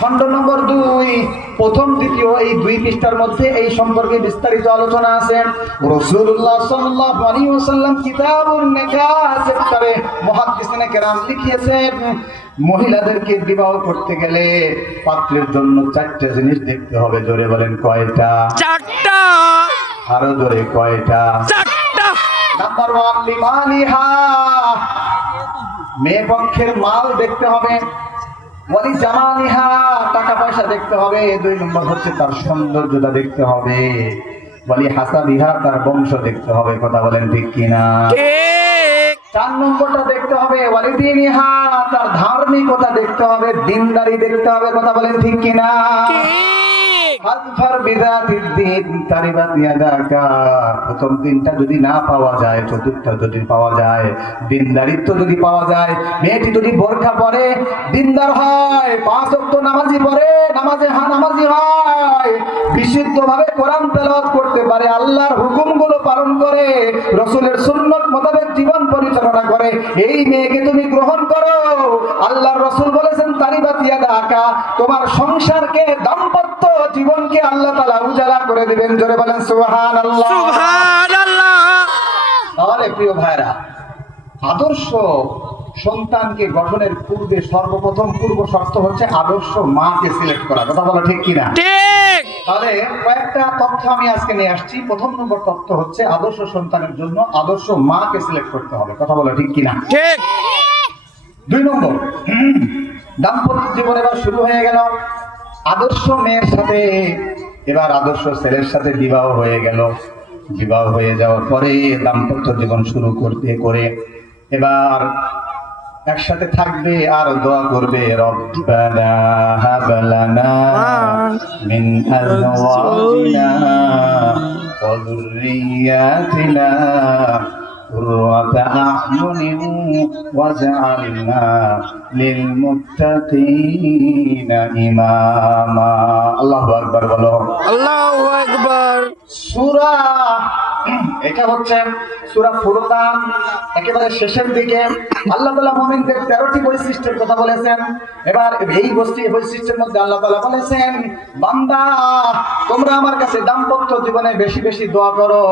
খণ্ড নম্বর 2, প্রথম দ্বিতীয় এই 2 পৃষ্ঠার মধ্যে এই সম্পর্কে বিস্তারিত আলোচনা আছে। রাসূলুল্লাহ সাল্লাল্লাহু আলাইহি ওয়াসাল্লাম কিতাবুন নিকাহ চ্যাপ্টারে মুহাদ্দিসিনে কেরাম লিখিয়েছেন, মহিলাদেরকে বিবাহ করতে গেলে পাত্রের জন্য 4টা জিনিস দেখতে হবে। জোরে বলেন কয়টা? 4টা। আরো জোরে কয়টা? 4টা। নাম্বার 1 লিমালিহা, মেয়ে পক্ষের মাল দেখতে হবে। ওয়ালি জামালিহা, টাকা পয়সা দেখতে হবে। 2 নম্বর হচ্ছে তার সৌন্দর্যতা দেখতে হবে। ওয়ালি হাসাবিহা, তার বংশ দেখতে হবে। কথা বলেন ঠিক কিনা? ঠিক। 4 নম্বরটা দেখতে হবে ওয়ালি দীনিহা, তার ধার্মিকতা দেখতে হবে, দিনদারি দেখতে হবে। কথা বলেন ঠিক কিনা? ঠিক। আযফার বিযাতিদ্দীন তারিবাত ইয়াদাকা, প্রথম 3টা যদি না পাওয়া যায়, চতুর্থটা যদি পাওয়া যায়, দিনদারিত্ব যদি পাওয়া যায়, মেয়েটি যদি বোরকা পরে, দিনদার হয়, 5 ওয়াক্ত নামাজি পড়ে, নামাজি হয়, বিশুদ্ধভাবে কোরআন তেলাওয়াত করতে পারে, আল্লাহর হুকুমগুলো পালন করে, রাসূলের সুন্নাত মোতাবেক জীবন পরিচালনা করে, এই মেয়েকে তুমি গ্রহণ করো। আল্লাহর রাসূল বলেছেন তারিবাত ইয়াদাকা, তোমার সংসারকে, দাম্পত্য জীবনকে আল্লাহ তাআলা উজালা করে দিবেন। জোরে বলেন সুবহানাল্লাহ। সুবহানাল্লাহ। তাহলে প্রিয় ভাইরা, আদর্শ সন্তানকে গঠনের পূর্বে সর্বপ্রথম পূর্ব শর্ত হচ্ছে আদর্শ মাকে সিলেক্ট করা। কথা বলা ঠিক কিনা? ঠিক। তাহলে কয়েকটা তথ্য আমি আজকে নিয়ে আসছি। প্রথম নম্বর তথ্য হচ্ছে আদর্শ সন্তানের জন্য আদর্শ মাকে সিলেক্ট করতে হবে। কথা বলা ঠিক কিনা? ঠিক। 2 নম্বর, দাম্পত্য জীবন এবার শুরু হয়ে গেল। আদর্শ মেয়ের সাথে এবার আদর্শ ছেলের সাথে বিবাহ হয়ে গেল। বিবাহ হয়ে যাওয়ার পরে দাম্পত্য জীবন শুরু করতে করে এবার একসাথে থাকবে আর দোয়া করবে, রব্বানা হাব লানা মিন আজওয়াজিনা ওয়া যুররিয়াতিনা কুররাতা আ'য়ুনিন ওয়াজআলনা লিল মুত্তাকিনা ইমামা। আল্লাহু আকবার বলো। আল্লাহু আকবার। সূরা, এটা হচ্ছে সূরা ফুরকান একেবারে শেষের দিকে আল্লাহ তাআলা মুমিনদের 13টি বৈশিষ্ট্যের কথা বলেছেন। এবার এই বৈশিষ্ট্যের মধ্যে আল্লাহ তাআলা বলেছেন, বান্দা তোমরা আমার কাছে দাম্পত্য জীবনে বেশি বেশি দোয়া করো,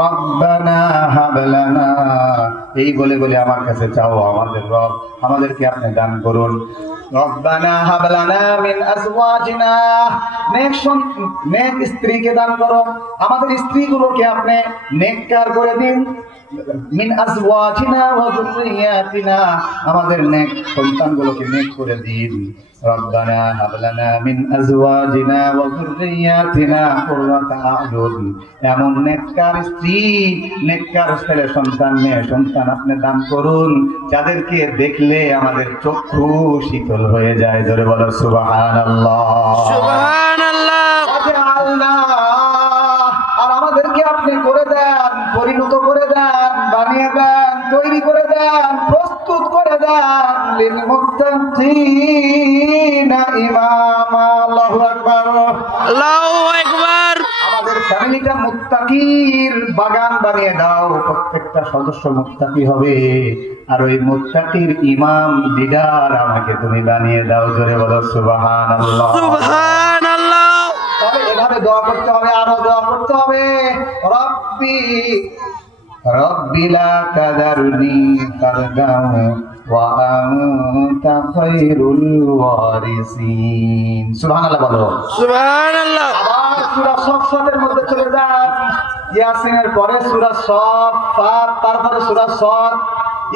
রব্বানা হাব লানা, এই বলে বলে আমার কাছে চাও, আমাদের রব আমাদেরকে আপনি দান করুন। রব্বানা হাব লানা মিন আজওয়াজিনা, নেক স্ত্রীকে দান করো, আমাদের স্ত্রীগুলোকে আপনি নেককার করে দিন। মিন আজওয়াজিনা ওয়া যুররিয়াতিনা, আমাদের নেক সন্তানগুলোকে নেক করে দিন। রব্বানা হাব লানা মিন আজওয়াজিনা ওয়া যুররিয়াতিনা কুররাতা আ'য়ুন, এমন নেককার স্ত্রী, নেককার ছেলে সন্তান, মেয়ে সন্তান আপনি দান করুন, যাদেরকে দেখলে আমাদের চক্ষু শীতল হয়ে যায়। জোরে বলো সুবহানাল্লাহ। সুবহানাল্লাহ। আর আমাদেরকে আপনি করে দেন, পরিণত করে দেন, বানিয়ে দেন, তৈরি করে দেন, প্রস্তুত করে দেন লিল মুত্তাকিনা ইমামা। আল্লাহু আকবার। আল্লাহু আকবার। আমাদের ফ্যামিলিটা মুত্তাকির বাগান বানিয়ে দাও, প্রত্যেকটা সদস্য মুত্তাকি হবে, আর ওই মুত্তাকির ইমাম লিডার আমাকে তুমি বানিয়ে দাও। জোরে বলো সুবহানাল্লাহ। সুবহানাল্লাহ। তবে এভাবে দোয়া করতে হবে, আরো দোয়া করতে হবে, রব্বি লা তাযারনি ফারদান ওয়া আনতা খায়রুল ওয়ারিসিন। সুবহানাল্লাহ বলো। সুবহানাল্লাহ। আবার সূরা সাফফাতের মধ্যে চলে যান, ইয়াসিনের পরে সূরা সাফফাত, তারপরে সূরা সাদ।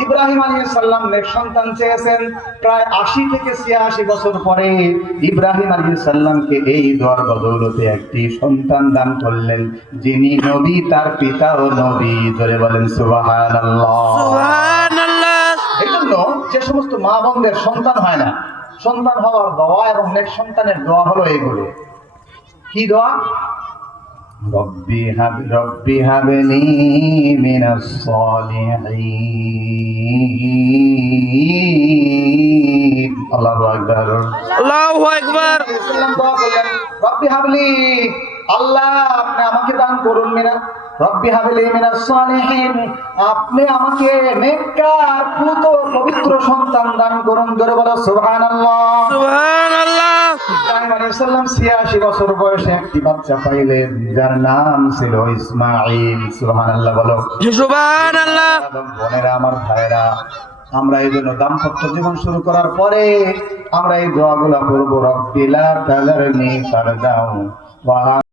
ইব্রাহিম আলাইহিস সালাম নেক সন্তান চেয়েছেন, প্রায় 80 থেকে 86 বছর পরে ইব্রাহিম আলাইহিস সালামকে এই দোয়ার বদৌলতে একটি সন্তান দান করলেন, যিনি নবী, তার পিতাও নবী। জোরে বলেন সুবহানাল্লাহ। সুবহানাল্লাহ। এজন্য যে সমস্ত মা বোনদের সন্তান হয় না, সন্তান হওয়ার দোয়া এবং নেক সন্তানের দোয়া হলো এইগুলো। কি দোয়া? রব্বি হাবলি মিনাস সালিহিন। আল্লাহু আকবার। আল্লাহু আকবার। রব্বি হাবলি, আল্লাহ আপনি আমাকে দান করুন, রব্বি হাবলি মিনাস সালিহিন, আপনি আমাকে নেককার পুত পবিত্র সন্তান দান করুন। জোরে বলো সুবহানাল্লাহ। সুবহানাল্লাহ। সাল্লাম 86 বছর বয়সে একটি বাচ্চা পাইলেন যার নাম ছিল ইসমাঈল। সুবহানাল্লাহ বলো। সুবহানাল্লাহ। এবং বোনেরা, আমার ভাইরা, আমরা এই জন্য দাম্পত্য জীবন শুরু করার পরে আমরা এই দোয়াগুলা করবো, রব্বি লা তাযারনি ফারদাও ওয়া